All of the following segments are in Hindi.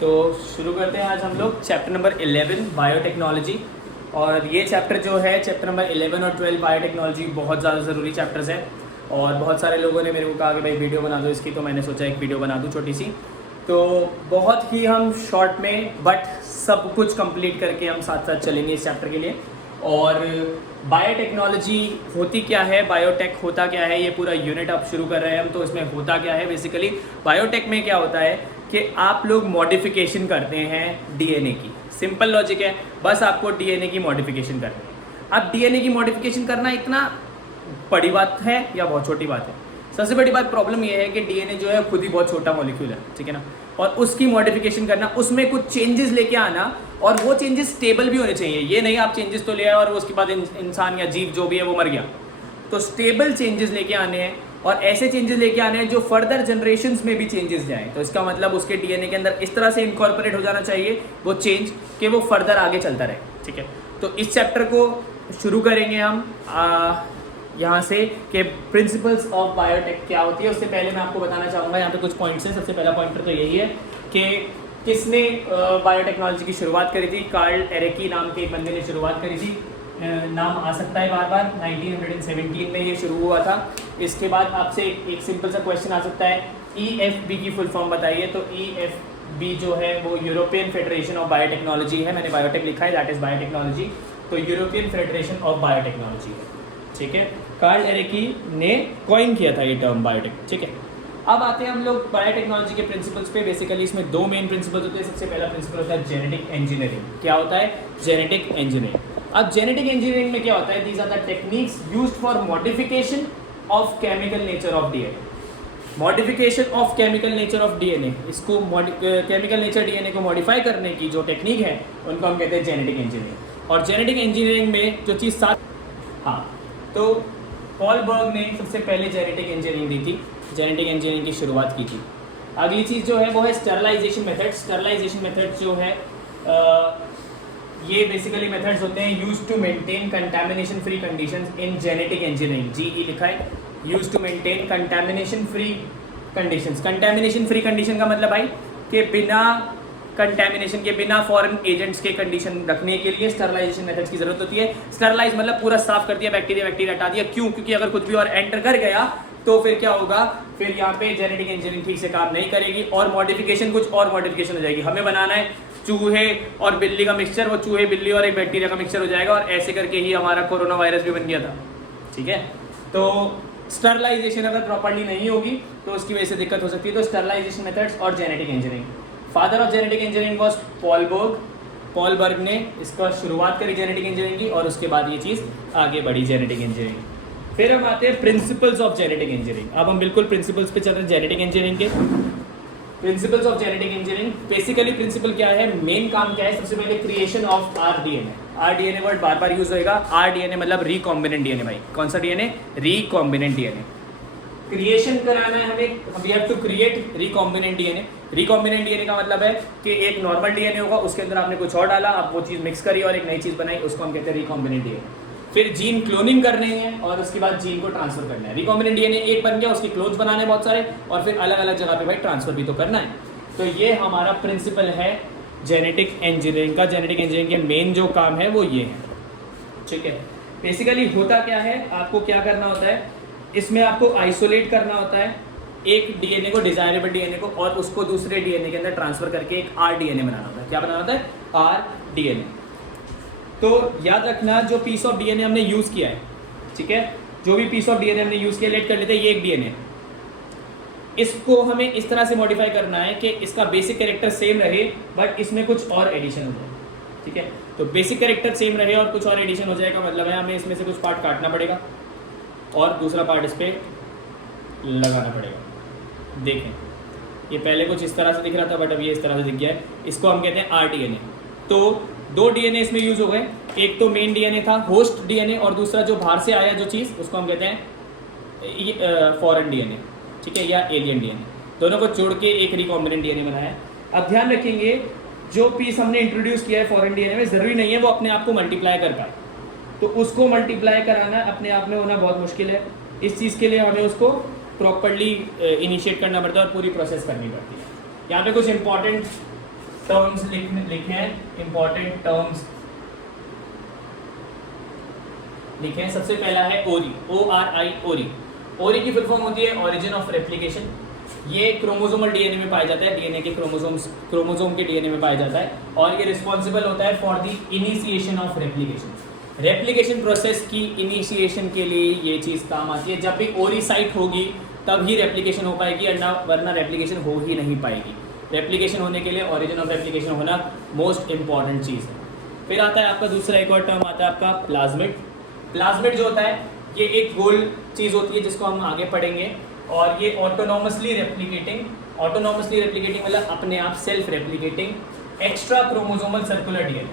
तो शुरू करते हैं आज हम लोग चैप्टर नंबर 11 बायोटेक्नोलॉजी। और ये चैप्टर जो है चैप्टर नंबर 11 और 12 बायोटेक्नोलॉजी बहुत ज़्यादा ज़रूरी चैप्टर्स हैं। और बहुत सारे लोगों ने मेरे को कहा कि भाई वीडियो बना दो इसकी, तो मैंने सोचा एक वीडियो बना दूँ छोटी सी। तो बहुत ही हम शॉर्ट में बट सब कुछ कंप्लीट करके हम साथ साथ चलेंगे इस चैप्टर के लिए। और बायोटेक्नोलॉजी होती क्या है, बायोटेक होता क्या है, ये पूरा यूनिट अब शुरू कर रहे हैं हम। तो इसमें होता क्या है, बेसिकली बायोटेक में क्या होता है कि आप लोग मॉडिफिकेशन करते हैं डीएनए की। सिंपल लॉजिक है, बस आपको डीएनए की मॉडिफिकेशन करनी है। अब डीएनए की मॉडिफिकेशन करना इतना बड़ी बात है या बहुत छोटी बात है? सबसे बड़ी बात प्रॉब्लम ये है कि डीएनए जो है खुद ही बहुत छोटा मॉलिक्यूल है, ठीक है ना। और उसकी मॉडिफिकेशन करना, उसमें कुछ चेंजेस लेके आना, और वो चेंजेस स्टेबल भी होने चाहिए। ये नहीं आप चेंजेस तो ले आए और उसके बाद इंसान या जीव जो भी है वो मर गया। तो स्टेबल चेंजेस लेके आने हैं, और ऐसे चेंजेस लेके आने हैं जो फर्दर जनरेशंस में भी चेंजेस जाएं। तो इसका मतलब उसके डीएनए के अंदर इस तरह से इनकॉर्पोरेट हो जाना चाहिए वो चेंज कि वो फर्दर आगे चलता रहे, ठीक है। तो इस चैप्टर को शुरू करेंगे हम यहाँ से कि प्रिंसिपल्स ऑफ बायोटेक क्या होती है। उससे पहले मैं आपको बताना चाहूँगा यहाँ पे कुछ पॉइंट्स हैं। सबसे पहला पॉइंटर तो यही है कि किसने बायोटेक्नोलॉजी की शुरुआत करी थी। कार्ल एरेकी नाम के एक बंदे ने शुरुआत करी थी। नाम आ सकता है बार बार, 1917 में ये शुरू हुआ था। इसके बाद आपसे एक सिंपल सा क्वेश्चन आ सकता है, EFB की फुल फॉर्म बताइए। तो EFB जो है वो यूरोपियन फेडरेशन ऑफ बायोटेक्नोलॉजी है। मैंने बायोटेक लिखा है, दैट इज बायोटेक्नोलॉजी। तो यूरोपियन फेडरेशन ऑफ बायोटेक्नोलॉजी है, ठीक है। कार्ल एरेकी ने कॉइन किया था ये टर्म बायोटेक, ठीक है। अब आते हैं हम लोग बायोटेक्नोलॉजी के प्रिंसिपल्स पे। बेसिकली इसमें दो मेन प्रिंसिपल्स होते हैं। सबसे पहला प्रिंसिपल होता है जेनेटिक इंजीनियरिंग। क्या होता है? Genetic engineering. अब जेनेटिक इंजीनियरिंग में क्या होता है? These are the techniques used for modification of chemical nature of DNA. Modification of chemical nature of DNA, इसको केमिकल नेचर डीएनए को मॉडिफाई करने की जो टेक्निक है उनको हम कहते हैं जेनेटिक इंजीनियरिंग। और जेनेटिक इंजीनियरिंग में जो चीज़ तो पॉल बर्ग ने सबसे पहले जेनेटिक इंजीनियरिंग दी थी, जेनेटिक इंजीनियरिंग की शुरुआत की थी। अगली चीज़ जो है वो है स्टरलाइजेशन मेथड। स्टरलाइजेशन मेथड जो है ये बेसिकली मेथड्स होते हैं use to maintain contamination free conditions in genetic engineering. GE लिखा है, use to maintain contamination free conditions. Contamination free condition का मतलब भाई कि बिना कंटेमिनेशन के, बिना फॉरेन एजेंट्स के कंडीशन रखने के लिए स्टरलाइजेशन मेथड्स की जरूरत होती है। स्टरलाइज मतलब पूरा साफ कर दिया, बैक्टीरिया हटा दिया। क्यों? क्योंकि अगर कुछ भी और एंटर कर गया तो फिर क्या होगा, फिर यहाँ पे जेनेटिक इंजीनियरिंग ठीक से काम नहीं करेगी और मॉडिफिकेशन, कुछ और मॉडिफिकेशन हो जाएगी। हमें बनाना है चूहे और बिल्ली का मिक्सचर, वो चूहे, बिल्ली और एक बैक्टीरिया का मिक्सचर हो जाएगा, और ऐसे करके ही हमारा कोरोना वायरस भी बन गया था, ठीक है। तो स्टरलाइजेशन अगर प्रॉपर्ली नहीं होगी तो उसकी वजह से दिक्कत हो सकती है। तो स्टरलाइजेशन मेथड्स और genetic engineering. Father of genetic engineering was Paul Berg. Paul Berg ने इसका शुरुआत करी जेनेटिक इंजीनियरिंग की, और उसके बाद ये चीज़ आगे बढ़ी जेनेटिक इंजीनियरिंग। फिर हम आते हैं प्रिंसिपल्स ऑफ जेनेटिक इंजीनियरिंग। अब हम बिल्कुल प्रिंसिपल्स पे चल रहे हैं जेनेटिक इंजीनियरिंग के। Principles of genetic engineering, basically principle क्या है, मेन काम क्या है? सबसे पहले creation of RDNA। RDNA word बार बार यूज होएगा। RDNA मतलब रिकॉम्बिनेंट डीएनए। भाई कौन सा डीएनए? Recombinant DNA. क्रिएशन कराना है हमें, we have to create recombinant DNA. Recombinant DNA का मतलब है कि एक नॉर्मल डीएनए होगा, उसके अंदर आपने कुछ और डाला, आप वो चीज़ मिक्स करी और एक नई चीज़ बनाई, उसको हम कहते हैं रिकॉम्बिनेंट डीएनए। फिर जीन क्लोनिंग करने हैं और उसके बाद जीन को ट्रांसफर करना है। रिकॉम्बिनेंट डीएनए एक बन गया, उसके क्लोन्स बनाने बहुत सारे, और फिर अलग अलग जगह पे भाई ट्रांसफर भी तो करना है। तो ये हमारा प्रिंसिपल है जेनेटिक इंजीनियरिंग का। जेनेटिक इंजीनियरिंग के मेन जो काम है वो ये है, ठीक है। बेसिकली होता क्या है, आपको क्या करना होता है, इसमें आपको आइसोलेट करना होता है एक डीएनए को, डिजायरेबल डीएनए को, और उसको दूसरे डीएनए के अंदर ट्रांसफर करके एक RDNA बनाना होता है। क्या बनाना होता है? RDNA। तो याद रखना, जो पीस ऑफ डीएनए हमने यूज किया है, ठीक है, जो भी पीस ऑफ डीएनए हमने यूज किया, लेट कर लेते हैं ये एक डीएनए, इसको हमें इस तरह से मॉडिफाई करना है कि इसका बेसिक कैरेक्टर सेम रहे बट इसमें कुछ और एडिशन हो जाए, ठीक है। तो बेसिक कैरेक्टर सेम रहे और कुछ और एडिशन हो जाएगा, मतलब है हमें इसमें से कुछ पार्ट काटना पड़ेगा और दूसरा पार्ट इस पर लगाना पड़ेगा। देखें, ये पहले कुछ इस तरह से दिख रहा था बट अब ये इस तरह से दिख गया है। इसको हम कहते हैं RDNA। तो दो डीएनए इसमें यूज हो गए, एक तो मेन डीएनए था, होस्ट डीएनए, और दूसरा जो बाहर से आया जो चीज़, उसको हम कहते हैं फॉरेन डीएनए, ठीक है, या एलियन डीएनए। दोनों को जोड़ के एक रिकॉम्बिनेंट डीएनए बनाया। अब ध्यान रखेंगे, जो पीस हमने इंट्रोड्यूस किया है फॉरेन डीएनए में, ज़रूरी नहीं है वो अपने आप को मल्टीप्लाई कर पाए। तो उसको मल्टीप्लाई कराना अपने आप में होना बहुत मुश्किल है। इस चीज़ के लिए हमें उसको प्रॉपर्ली इनिशिएट करना पड़ता है और पूरी प्रोसेस करनी पड़ती है। यहाँ पे कुछ इंपॉर्टेंट टर्म्स लिखे हैं, इंपॉर्टेंट टर्म्स लिखे हैं। सबसे पहला है ओरी, ORI, ओरी। ओरी की फुल फॉर्म होती है ओरिजिन ऑफ रेप्लिकेशन। ये क्रोमोसोमल डीएनए में पाया जाता है, डीएनए के क्रोमोसोम के डीएनए में पाया जाता है, और ये रिस्पॉन्सिबल होता है for the initiation of replication. Replication process की इनिशिएशन के लिए ये चीज़ काम आती है। जब भी ओरी साइट होगी तब ही रेप्लिकेशन हो पाएगी, वरना रेप्लिकेशन हो ही नहीं पाएगी। रेप्लिकेशन होने के लिए ओरिजिन ऑफ रेप्लिकेशन होना मोस्ट इंपॉर्टेंट चीज़ है। फिर आता है आपका दूसरा एक और टर्म आता है आपका प्लाज्मिड। प्लाज्मिड जो होता है ये एक गोल चीज़ होती है जिसको हम आगे पढ़ेंगे, और ये ऑटोनॉमसली रेप्लिकेटिंग मतलब अपने आप self replicating extra chromosomal circular DNA.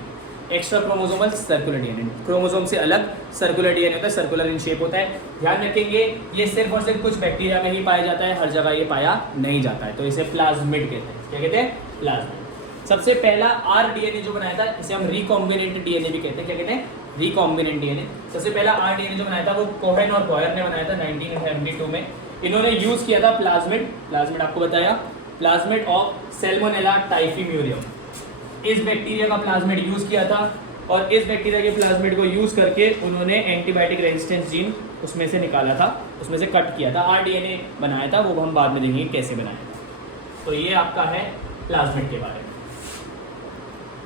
Extra chromosomal circular DNA, chromosome से अलग सर्कुलर डीएनए होता है, सर्कुलर इन शेप होता है। ध्यान रखेंगे ये सिर्फ और सिर्फ कुछ बैक्टीरिया में ही पाया जाता है, हर जगह ये पाया नहीं जाता है, तो इसे प्लाज्मिड कहते हैं। क्या कहते हैं? प्लाज्मिड। सबसे पहला आर डीएनए जो बनाया था इसे हम रिकॉम्बिनेंट डीएनए भी कहते हैं। क्या कहते हैं? Recombinant DNA. सबसे पहला आर डीएनए जो बनाया था वो कोहेन और बॉयर ने बनाया था 1972 में। इन्होंने यूज किया था प्लाज्मिड आपको बताया, प्लाज्मिड ऑफ सैल्मोनेला टाइफीम्यूरियम। इस बैक्टीरिया का प्लाज्मिड यूज किया था, और इस बैक्टीरिया के प्लाज्मिड को यूज करके उन्होंने एंटीबायोटिक रेजिस्टेंस जीन उसमें से निकाला था, उसमें से कट किया था, आरडीएनए बनाया था, वो हम बाद में देखेंगे कैसे बनाया था। तो ये आपका है प्लाज्मिड के बारे में।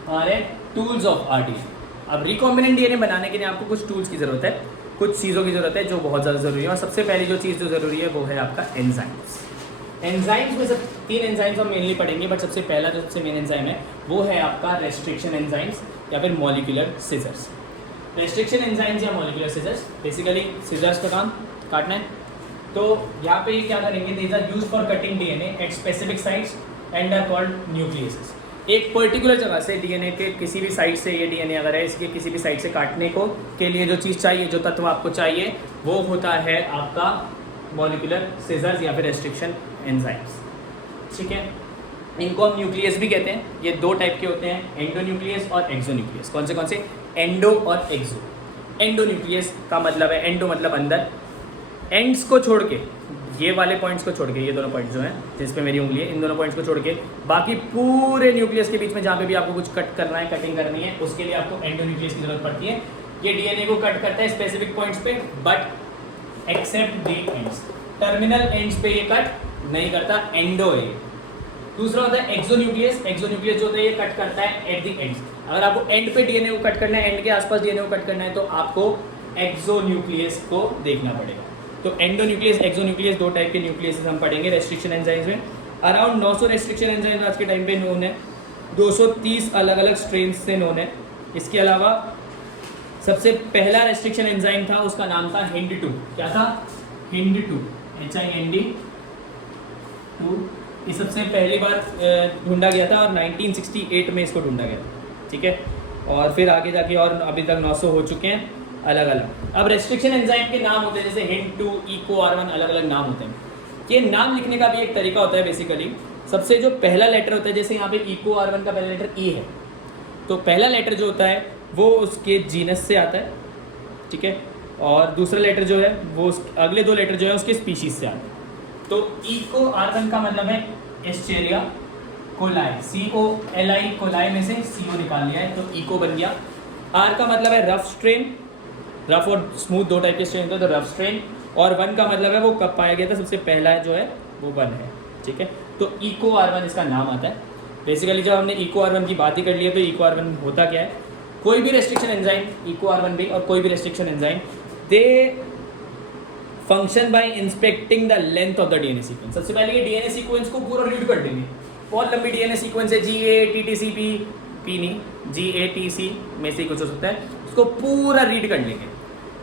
हमारे टूल्स ऑफ आरडीएनए। अब रिकॉम्बिनेंट डीएनए बनाने के लिए आपको कुछ टूल्स की जरूरत है, कुछ चीज़ों की जरूरत है जो बहुत ज़्यादा ज़रूरी है, और सबसे पहली जो चीज़ जो ज़रूरी है वो है आपका एंजाइम्स। एंजाइम्स में सब 3 एंजाइम्स हम मेनली पढ़ेंगे, बट सबसे पहला जो सबसे मेन एंजाइम है वो है आपका रेस्ट्रिक्शन एंजाइम्स या फिर मॉलिक्यूलर सीजर्स। रेस्ट्रिक्शन एंजाइम्स या मॉलिक्यूलर सीजर्स, बेसिकली सीजर्स का काम काटना है। तो यहाँ पे ये क्या करेंगे, these are used for cutting DNA at specific sites and are called nucleases. एक पर्टिकुलर जगह से डीएनए के किसी भी साइट से, ये डीएनए अगर है इसके किसी भी साइट से काटने को के लिए जो चीज़ चाहिए, जो तत्व आपको चाहिए वो होता है आपका मॉलिक्यूलर सीजर्स या फिर रेस्ट्रिक्शन एंजाइम्स। ठीक है, इनको हम न्यूक्लियस भी कहते हैं। ये 2 टाइप के होते हैं, एंडोन्यूक्लियस और एक्सोन्यूक्लियस। कौन से? एंडो और एक्सो। एंडोन्यूक्लियस का मतलब है, एंडो मतलब अंदर, एंड्स को छोड़ के, ये वाले पॉइंट्स को छोड़ के, ये दोनों पॉइंट्स जो हैं जिस पे मेरी उंगली है, इन दोनों पॉइंट्स को छोड़ के बाकी पूरे न्यूक्लियस के बीच में जहाँ पे भी आपको कुछ कट करना है, कटिंग करनी है, उसके लिए आपको एंडोन्यूक्लियस की जरूरत पड़ती है। ये डीएनए को कट करता है स्पेसिफिक पॉइंट्स पे, but except the ends. Terminal ends पे ये कट नहीं करता, एंडो है। दूसरा होता है एक्सोन्यूक्लियस। एक्सोन्यूक्लियस जो होता है ये कट करता है एट द एंड्स। अगर आपको एंड पे डीएनए को कट करना है, एंड के आसपास डीएनए को कट करना है, तो आपको एक्सोन्यूक्लियस को देखना पड़ेगा। तो एंडोन्यूक्लियस, एक्सोन्यूक्लियस 2 टाइप के न्यूक्लियस हम पढ़ेंगे रेस्ट्रिक्शन एंजाइम्स में। अराउंड 900 रेस्ट्रिक्शन एंजाइम्स आज के टाइम पे नोन है, 230 अलग अलग स्ट्रेन से नोन है। इसके अलावा सबसे पहला रेस्ट्रिक्शन एंजाइम था, उसका नाम था HIND2। क्या था? HIND2, HIND2। ये सबसे पहली बार ढूंढा गया था और 1968 में इसको ढूंढा गया था। ठीक है, और फिर आगे जाके और अभी तक 900 हो चुके हैं अलग अलग। अब रेस्ट्रिक्शन एंजाइम के नाम होते हैं जैसे HIND2, EcoR1, अलग अलग नाम होते हैं। ये नाम लिखने का भी एक तरीका होता है। बेसिकली सबसे जो पहला लेटर होता है, जैसे यहाँ पे EcoR1 का पहला लेटर E है, तो पहला लेटर जो होता है वो उसके जीनस से आता है। ठीक है, और दूसरा लेटर जो है वो अगले 2 लेटर जो है उसके स्पीशीज से आते हैं। तो EcoR1 का मतलब है एस्चेरिया कोलाई, COLI, कोलाई में से CO निकाल लिया है तो इको बन गया। R का मतलब है रफ स्ट्रेन, रफ और स्मूथ 2 टाइप के स्ट्रेन होते हैं, तो रफ स्ट्रेन। और 1 का मतलब है वो कब पाया गया था, सबसे पहला जो है वो 1 है। ठीक है, तो EcoR1 इसका नाम आता है। बेसिकली जब हमने EcoR1 की बात ही कर ली है, तो EcoR1 होता क्या है, कोई भी रेस्ट्रिक्शन एंजाइम, EcoR1 भी और कोई भी restriction enzyme, they function by inspecting the length of the DNA sequence. सबसे पहले ये डीएनए सीक्वेंस को पूरा रीड कर देंगे। बहुत लंबी डीएनए सीक्वेंस है, GATTCP, P नहीं, GATC में से कुछ हो सकता है, उसको पूरा रीड कर लेंगे।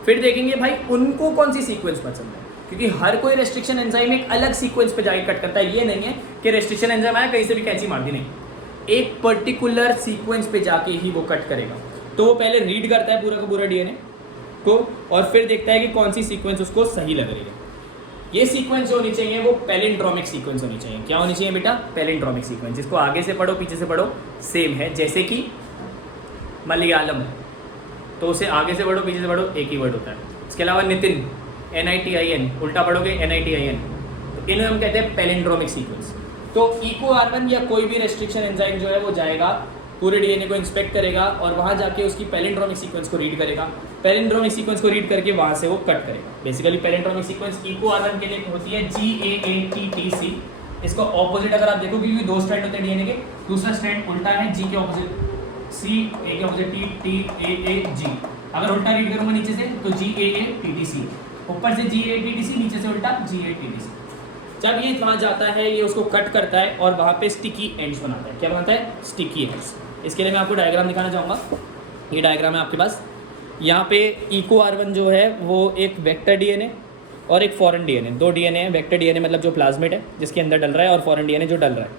फिर देखेंगे भाई उनको कौन सी सीक्वेंस पसंद है, क्योंकि हर कोई रेस्ट्रिक्शन एंजाइम एक अलग सीक्वेंस पे जाके कट करता है। ये नहीं है कि रेस्ट्रिक्शन एंजाइम आया कहीं से भी कैंची मार दी, नहीं, एक पर्टिकुलर सीक्वेंस पे जाके ही वो कट करेगा। तो वो पहले रीड करता है पूरा का पूरा डीएनए को, और फिर देखता है कि कौन सी सीक्वेंस उसको सही लग रही है। ये सीक्वेंस जो होनी चाहिए वो पैलिंड्रोमिक सीक्वेंस होनी चाहिए। क्या होनी चाहिए बेटा? Palindromic sequence. इसको आगे से पढ़ो पीछे से पढ़ो सेम है, जैसे कि मलयालम, तो उसे आगे से पढ़ो पीछे से पढ़ो एक ही वर्ड होता है। इसके अलावा नितिन, NITIN, उल्टा पढ़ोगे NITIN, तो इन्हें हम कहते हैं पैलिंड्रोमिक सीक्वेंस। तो EcoR1 या कोई भी रेस्ट्रिक्शन एंजाइम जो है वो जाएगा, पूरे डीएनए को इंस्पेक्ट करेगा और वहाँ जाके उसकी पैलिंड्रोमिक सीक्वेंस को रीड करेगा। पैलिंड्रोमिक सीक्वेंस को रीड करके वहाँ से वो कट करेगा। बेसिकली पैलिंड्रोमिक सीक्वेंस EcoR1 के लिए होती है GAATTC। इसको ऑपोजिट अगर आप देखो, क्योंकि 2 स्ट्रैंड होते हैं डीएनए के, दूसरा स्ट्रैंड उल्टा है, G के ऑपोजिट C, A के opposite T, T A A G। अगर उल्टा रीड करूँगा नीचे से तो GAATTC, ऊपर से GAATTC, नीचे से उल्टा GAATTC। जब ये वहाँ जाता है, ये उसको कट करता है और वहाँ पे स्टिकी एंड्स बनाता है। क्या बनाता है? Sticky ends. इसके लिए मैं आपको डायग्राम दिखाना चाहूँगा। ये डायग्राम है आपके पास। यहाँ पे EcoR1 जो है वो एक वेक्टर डीएनए और एक फॉरेन डीएनए, 2 डीएनए है। वेक्टर डीएनए मतलब जो प्लाज्मिड है जिसके अंदर डल रहा है, और फॉरेन डीएनए जो डल रहा है।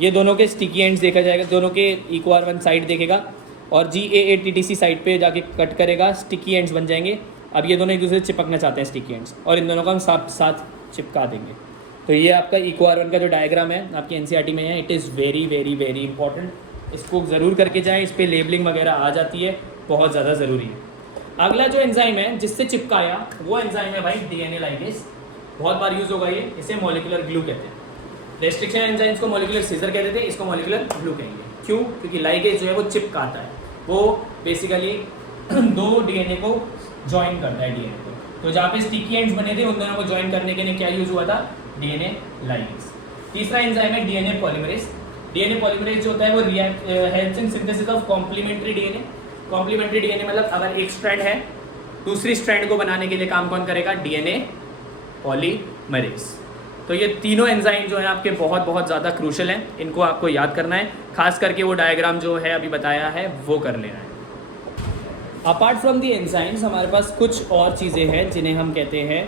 ये दोनों के स्टिकी एंड्स देखा जाएगा, दोनों के EcoR1 साइड देखेगा और GAATTC साइड पे जाके कट करेगा, स्टिकी एंड्स बन जाएंगे। अब ये दोनों एक दूसरे से चिपकना चाहते हैं स्टिकी एंड्स, और इन दोनों को हम साथ चिपका देंगे। तो ये आपका EcoR1 का जो डायग्राम है आपकी NCERT में है। It is very very very important, इसको ज़रूर करके जाएं। इस पर लेबलिंग वगैरह आ जाती है, बहुत ज़्यादा ज़रूरी है। अगला जो एंजाइम है जिससे चिपकाया वो एंजाइम है भाई DNA लाइगेज। बहुत बार यूज़ होगा ये, इसे मॉलिक्यूलर ग्लू कहते हैं। रेस्ट्रिक्शन एंजाइम्स को मॉलिक्यूलर सीजर कहते थे, इसको मॉलिक्यूलर ग्लू कहेंगे। क्यों? क्योंकि लाइगेज जो है वो चिपकाता है, वो बेसिकली 2 DNA को ज्वाइन करता है डीएनए को। तो जहाँ पे स्टिकी एंड्स बने थे उन दोनों को ज्वाइन करने के लिए क्या यूज़ हुआ था? DNA ligase. तीसरा एंजाइम है DNA पॉलीमरेज। DNA पॉलीमरेज जो होता है वो helps in synthesis of complementary DNA। Complementary DNA मतलब अगर एक स्ट्रैंड है, दूसरी स्ट्रैंड को बनाने के लिए काम कौन करेगा? DNA polymerase. तो ये तीनों एंजाइम जो है आपके बहुत बहुत ज़्यादा क्रूशल हैं, इनको आपको याद करना है। खास करके वो डायग्राम जो है अभी बताया है वो कर लेना है। अपार्ट फ्रॉम दी एंजाइम्स हमारे पास कुछ और चीज़ें हैं जिन्हें हम कहते हैं,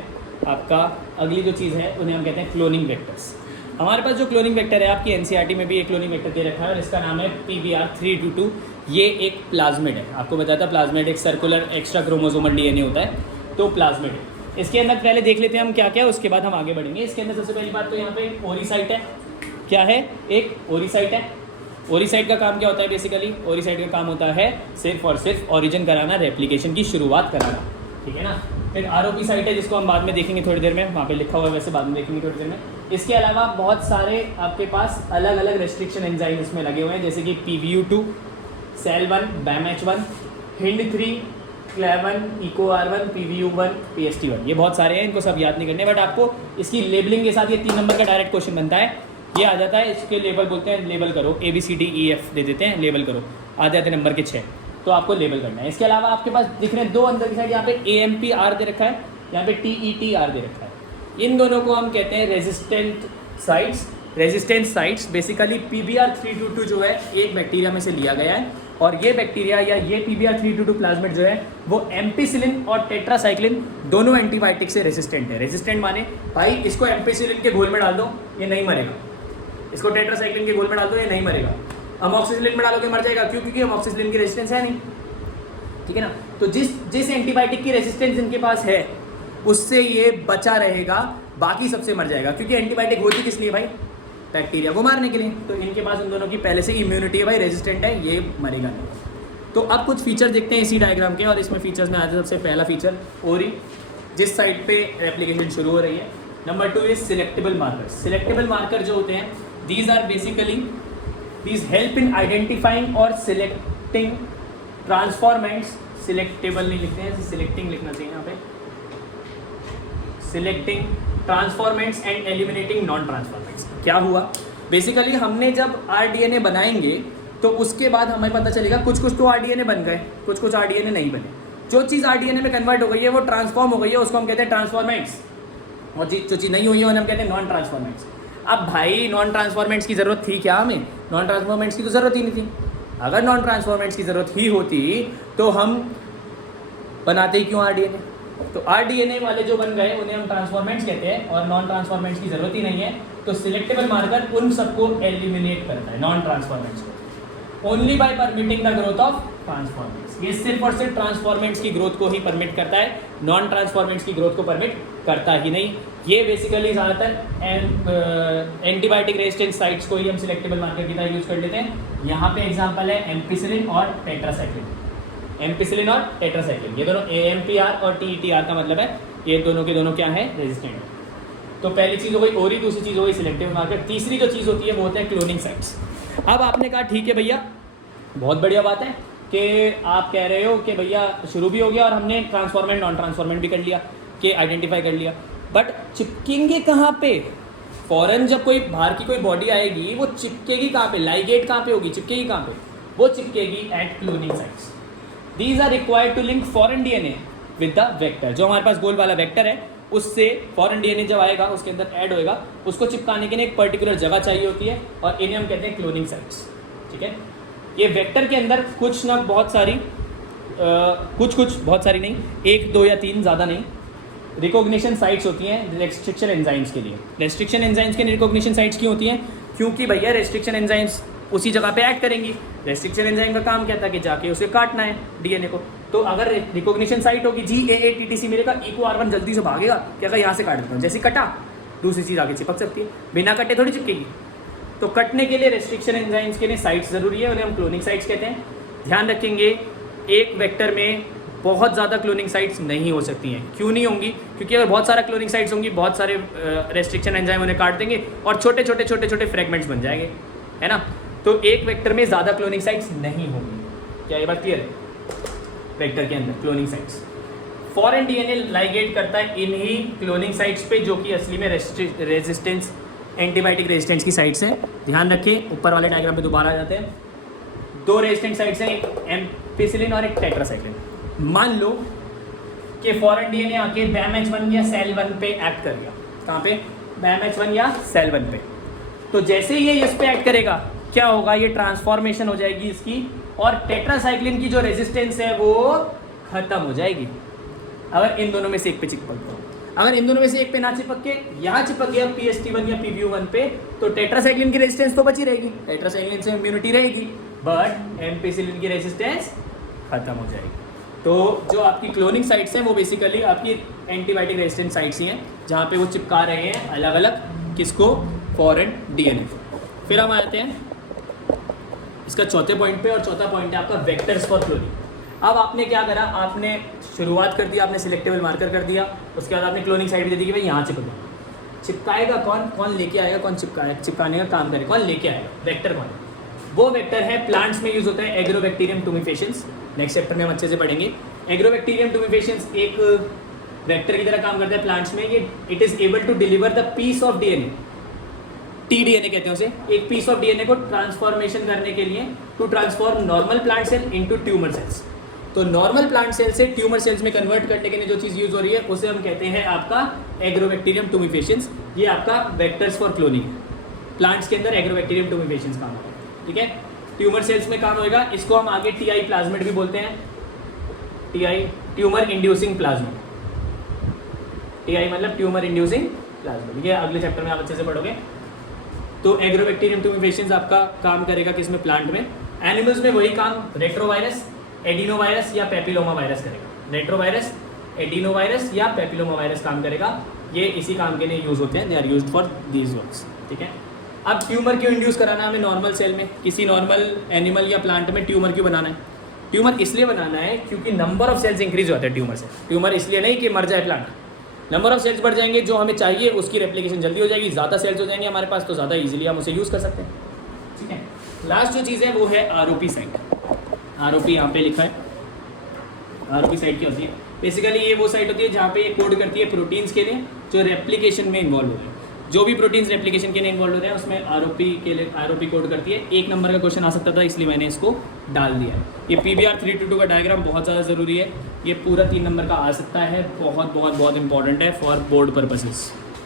आपका अगली जो चीज़ है उन्हें हम कहते हैं क्लोनिंग वेक्टर्स। हमारे पास जो क्लोनिंग वेक्टर है आपकी NCERT में भी एक क्लोनिंग वेक्टर दे रखा है और इसका नाम है PBR322। ये एक प्लाज्मिड है। आपको बताया था प्लाज्मिड एक सर्कुलर एक्स्ट्रा क्रोमोसोमल DNA होता है, तो प्लाज्मिड है। इसके अंदर पहले देख लेते हैं हम क्या क्या, उसके बाद हम आगे बढ़ेंगे। इसके अंदर सबसे पहली बात तो यहाँ पे ओरिसाइट है। क्या है? एक ओरिसाइट है। ओरिसाइट का काम क्या होता है? बेसिकली ओरिसाइट का काम होता है सिर्फ और सिर्फ ओरिजिन कराना, रेप्लिकेशन की शुरुआत कराना, ठीक है ना। फिर ROP साइट है जिसको हम बाद में देखेंगे थोड़ी देर में, वहाँ पे लिखा हुआ है, वैसे बाद में देखेंगे थोड़ी देर में। इसके अलावा बहुत सारे आपके पास अलग अलग रेस्ट्रिक्शन एंजाइम इसमें लगे हुए हैं, जैसे कि PBU2, SAL1, BAMH1, HIND3, CLAV1, EcoR1, PBU1, PST1। ये बहुत सारे हैं, इनको सब याद नहीं करने, बट आपको इसकी लेबलिंग के साथ ये 3 नंबर का डायरेक्ट क्वेश्चन बनता है। ये आ जाता है, इसके लेबल बोलते हैं, लेबल करो, ABCDEF दे देते हैं, लेबल करो, आ जाते हैं नंबर के 6, तो आपको लेबल करना है। इसके अलावा आपके पास दिख रहे हैं 2 अंदर की साइड, यहाँ पे AMPR दे रखा है, यहाँ पे TETR दे रखा है। इन दोनों को हम कहते हैं resistant sites. Resistant sites basically PBR322 जो है एक बैक्टीरिया में से लिया गया है, और ये बैक्टीरिया या ये PBR322 प्लाज्मिड जो है वो एम्पिसिलिन और टेट्रासाइक्लिन दोनों एंटीबायोटिक से रेजिस्टेंट है। रेजिस्टेंट माने भाई इसको एम्पिसिलिन के घोल में डाल दो ये नहीं मरेगा, इसको टेट्रासाइक्लिन के घोल में डाल दो ये नहीं मरेगा, अमोक्सिसिलिन में डालोगे मर जाएगा। क्यों? क्योंकि अमोक्सिसिलिन की रेजिस्टेंस है नहीं, ठीक है ना। तो जिस एंटीबायोटिक की रेजिस्टेंस इनके पास है उससे ये बचा रहेगा, बाकी सबसे मर जाएगा। क्योंकि एंटीबायोटिक होती किस लिए भाई? बैक्टीरिया को मारने के लिए। तो इनके पास उन दोनों की पहले से इम्यूनिटी है भाई, रेजिस्टेंट है, ये मरेगा नहीं। तो अब कुछ फीचर देखते हैं इसी डायग्राम के, और इसमें फीचर्स में आता है सबसे पहला फीचर ओरी, जिस साइड पे एप्लीकेशन शुरू हो रही है। Number 2 is selectable marker. Selectable marker जो होते हैं these are basically these help in identifying और सिलेक्टिंग ट्रांसफॉर्मेंट्स। सिलेक्टेबल नहीं लिखते हैं, सिलेक्टिंग लिखना चाहिए यहाँ पे। Selecting transformants and eliminating non transformants. क्या हुआ? बेसिकली हमने जब RDNA बनाएंगे तो उसके बाद हमें पता चलेगा कुछ कुछ तो RDNA बन गए, कुछ कुछ RDNA नहीं बने। जो चीज़ RDNA में कन्वर्ट हो गई है वो ट्रांसफॉर्म हो गई है, उसको हम कहते हैं ट्रांसफॉर्मेंट्स, और जो चीज़ नहीं हुई है उन्हें हम कहते हैं नॉन ट्रांसफॉर्मेंट्स। अब भाई नॉन ट्रांसफॉर्मेंट्स की ज़रूरत थी क्या हमें? नॉन ट्रांसफॉर्मेंट्स की तो ज़रूरत ही नहीं थी। अगर नॉन ट्रांसफॉर्मेंट्स की ज़रूरत ही होती तो हम बनाते ही क्यों RDNA? तो RDNA वाले जो बन गए उन्हें हम ट्रांसफॉर्मेंट्स कहते हैं, और नॉन ट्रांसफॉर्मेंट्स की ज़रूरत ही नहीं है। तो सिलेक्टेबल मार्कर उन सबको एलिमिनेट करता है, नॉन ट्रांसफॉर्मेंट्स को, only by permitting the growth of transformants. ये सिर्फ और सिर्फ ट्रांसफॉर्मेंट्स की ग्रोथ को ही परमिट करता है, नॉन ट्रांसफॉर्मेंट्स की ग्रोथ को परमिट करता ही नहीं। ये बेसिकली ज़्यादातर एंटीबायोटिक रेजिस्टेंस साइट्स को ही हम सिलेक्टेबल मार्कर की तरह यूज़ कर लेते हैं। यहाँ पे एग्जांपल है एम्पिसिलिन और टेट्रासाइक्लिन। एम्पिसिलिन और टेट्रासाइक्लिन ये दोनों AMPR और TETR का मतलब है ये दोनों के दोनों क्या है? रेजिस्टेंट। तो पहली चीज़ हो गई ओरी, दूसरी चीज़ हो गई सिलेक्टिव मार्कर, तीसरी जो चीज़ होती है वो होता है क्लोनिंग साइट्स। अब आपने कहा ठीक है भैया, बहुत बढ़िया बात है कि आप कह रहे हो कि भैया शुरू भी हो गया और हमने ट्रांसफॉर्मेंट नॉन ट्रांसफॉर्मेंट भी कर लिया, कि आइडेंटिफाई कर लिया, बट चिपकेंगे कहाँ पे? फॉरेन जब कोई बाहर की कोई बॉडी आएगी वो चिपकेगी कहाँ पे? लाइगेट कहाँ पे होगी? चिपकेगी कहाँ पे? वो चिपकेगी at cloning sites. These are required to link foreign DNA with the vector. जो हमारे पास गोल वाला वेक्टर है उससे फॉरेन डीएनए जब आएगा उसके अंदर ऐड होएगा, उसको चिपकाने के लिए एक पर्टिकुलर जगह चाहिए होती है और इन्हें हम कहते हैं क्लोनिंग साइट्स। ठीक है, ये वेक्टर के अंदर कुछ ना बहुत सारी कुछ बहुत सारी नहीं, 1 2 या 3 ज़्यादा नहीं, रिकॉग्निशन साइट्स होती हैं रेस्ट्रिक्शन एंजाइम्स के लिए। रेस्ट्रिक्शन एंजाइम्स के लिए रिकॉग्निशन साइट्स क्यों होती हैं? क्योंकि भैया रेस्ट्रिक्शन एंजाइम्स उसी जगह पे ऐड करेंगी। रेस्ट्रिक्शन एंजाइम का काम क्या था कि जाके उसे काटना है डीएनए को। तो अगर रिकॉग्निशन साइट होगी GAATTC मिलेगा, EcoR1 जल्दी से भागेगा कि अगर यहाँ से काट देता हूँ, जैसे कटा दूसरी चीज़ आगे चिपक सकती है, बिना कटे थोड़ी चिपकेगी। तो कटने के लिए रेस्ट्रिक्शन एंजाइम्स के लिए साइट्स ज़रूरी है, उन्हें हम क्लोनिंग साइट्स कहते हैं। ध्यान रखेंगे एक वेक्टर में बहुत ज़्यादा क्लोनिंग साइट्स नहीं हो सकती हैं। क्यों नहीं होंगी? क्योंकि अगर बहुत सारा क्लोनिंग साइट्स होंगी, बहुत सारे रेस्ट्रिक्शन एंजाइम उन्हें काट देंगे और छोटे छोटे फ्रेगमेंट्स बन जाएंगे, है ना। तो एक वेक्टर में ज़्यादा क्लोनिंग साइट्स नहीं होंगी। क्या ये बात क्लियर है? वेक्टर के अंदर cloning sites, foreign DNA ligate करता है इन्हीं क्लोनिंग साइट्स पे, जो कि असली में रेजिस्टेंस एंटीबायोटिक रेजिस्टेंस की साइट्स हैं। ध्यान रखें, ऊपर वाले डायग्राम पे दोबारा आ जाते हैं। 2 रेजिस्टेंट साइट्स हैं, एक एम्पिसिलिन और एक टेट्रासाइक्लिन। मान लो कि फॉरेन डीएनए आके BAMH1 या सेल 1 पे एक्ट कर गया। कहाँ पे? BAMH1 या सेल 1 पे। तो जैसे ही ये इस पे एक्ट करेगा क्या होगा? ये ट्रांसफॉर्मेशन हो जाएगी इसकी और टेट्रासाइक्लिन की जो रेजिस्टेंस है वो खत्म हो जाएगी अगर इन दोनों में से एक पे चिपक गया। अगर इन दोनों में से एक पे ना चिपक के यहाँ चिपक गया PST1 या PBU1 पे, तो टेट्रासाइक्लिन की रेजिस्टेंस तो बची रहेगी, टेट्रासाइक्लिन से इम्यूनिटी रहेगी, बट एम्पिसिलिन की रेजिस्टेंस खत्म हो जाएगी। तो जो आपकी क्लोनिंग साइट्स हैं वो बेसिकली आपकी एंटीबायोटिक रेजिस्टेंट साइट्स ही हैं, जहाँ पे वो चिपका रहे हैं अलग अलग किसको? Foreign DNA. फिर हम आते हैं इसका चौथे पॉइंट पे, और चौथा पॉइंट है आपका वेक्टर्स फॉर क्लोनिंग। अब आपने क्या करा? आपने शुरुआत कर दी, आपने सिलेक्टेबल मार्कर कर दिया, उसके बाद आपने क्लोनिंग साइट दे दी कि भाई यहाँ चिपका। चिपकाएगा कौन? कौन लेके आएगा? कौन चिपकाने का काम करेगा? कौन लेके आएगा? वेक्टर कौन है? वो वेक्टर है, प्लांट्स में यूज होता है, एग्रोबैक्टीरियम टुमिफेशियंस। नेक्स्ट चैप्टर में हम अच्छे से पढ़ेंगे। एग्रोबैक्टीरियम टुमिफेशियंस एक वेक्टर की तरह काम करता है प्लांट्स में। ये it is able to deliver the piece of DNA, TDNA कहते हैं उसे, एक पीस ऑफ डीएनए को ट्रांसफॉर्मेशन करने के लिए, to transform normal plant cell into tumour cells. तो नॉर्मल प्लांट सेल से ट्यूमर सेल्स में कन्वर्ट करने के लिए जो चीज़ यूज हो रही है उसे हम कहते हैं आपका एग्रोबैक्टीरियम टुमिफेशियंस। ये आपका वेक्टर्स फॉर क्लोनिंग है। प्लांट्स के अंदर एग्रोबैक्टीरियम टुमिफेशियंस काम होगा, ठीक है। ट्यूमर सेल्स में काम होगा, इसको हम आगे TI प्लाज्मिड भी बोलते हैं। TI tumour inducing plasmid, TI मतलब ट्यूमर इंड्यूसिंग प्लाज्मिड। ये अगले चैप्टर में आप अच्छे से पढ़ोगे। तो एग्रोबैक्टीरियम टुमिफेशियंस आपका काम करेगा किसमें? प्लांट में। एनिमल्स में वही काम रेट्रोवायरस, एडिनोवायरस या पेपिलोमा वायरस करेगा। रेट्रोवायरस, एडिनोवायरस या पेपिलोमा वायरस काम करेगा। ये इसी काम के लिए यूज होते हैं, they are used for these works, ठीक है। अब ट्यूमर क्यों इंड्यूस कराना हमें नॉर्मल सेल में? किसी नॉर्मल एनिमल या प्लांट में ट्यूमर क्यों बनाना है? ट्यूमर इसलिए बनाना है क्योंकि नंबर ऑफ सेल्स इंक्रीज होता है ट्यूमर से। ट्यूमर इसलिए नहीं कि मर जाए प्लांट, नंबर ऑफ सेल्स बढ़ जाएंगे, जो हमें चाहिए उसकी रेप्लिकेशन जल्दी हो जाएगी, ज़्यादा सेल्स हो जाएंगे हमारे पास तो ज़्यादा इजीली हम उसे यूज़ कर सकते हैं, ठीक है। लास्ट जो चीज़ है वो है ROP साइट। ROP यहाँ पे लिखा है। ROP साइट क्या होती है? बेसिकली ये वो साइट होती है जहाँ पे ये कोड करती है प्रोटीन्स के लिए जो रेप्लिकेशन में इन्वॉल्व हो रहे हैं। जो भी प्रोटीन्स रेप्लिकेशन के लिए इन्वॉल्व हो रहे हैं उसमें ROP के लिए ROP कोड करती है। 1 नंबर का क्वेश्चन आ सकता था इसलिए मैंने इसको डाल दिया है। ये PBR 322 का डायग्राम बहुत ज़्यादा ज़रूरी है, ये पूरा 3 नंबर का आ सकता है, बहुत बहुत बहुत इंपॉर्टेंट है फॉर बोर्ड पर्पसेस।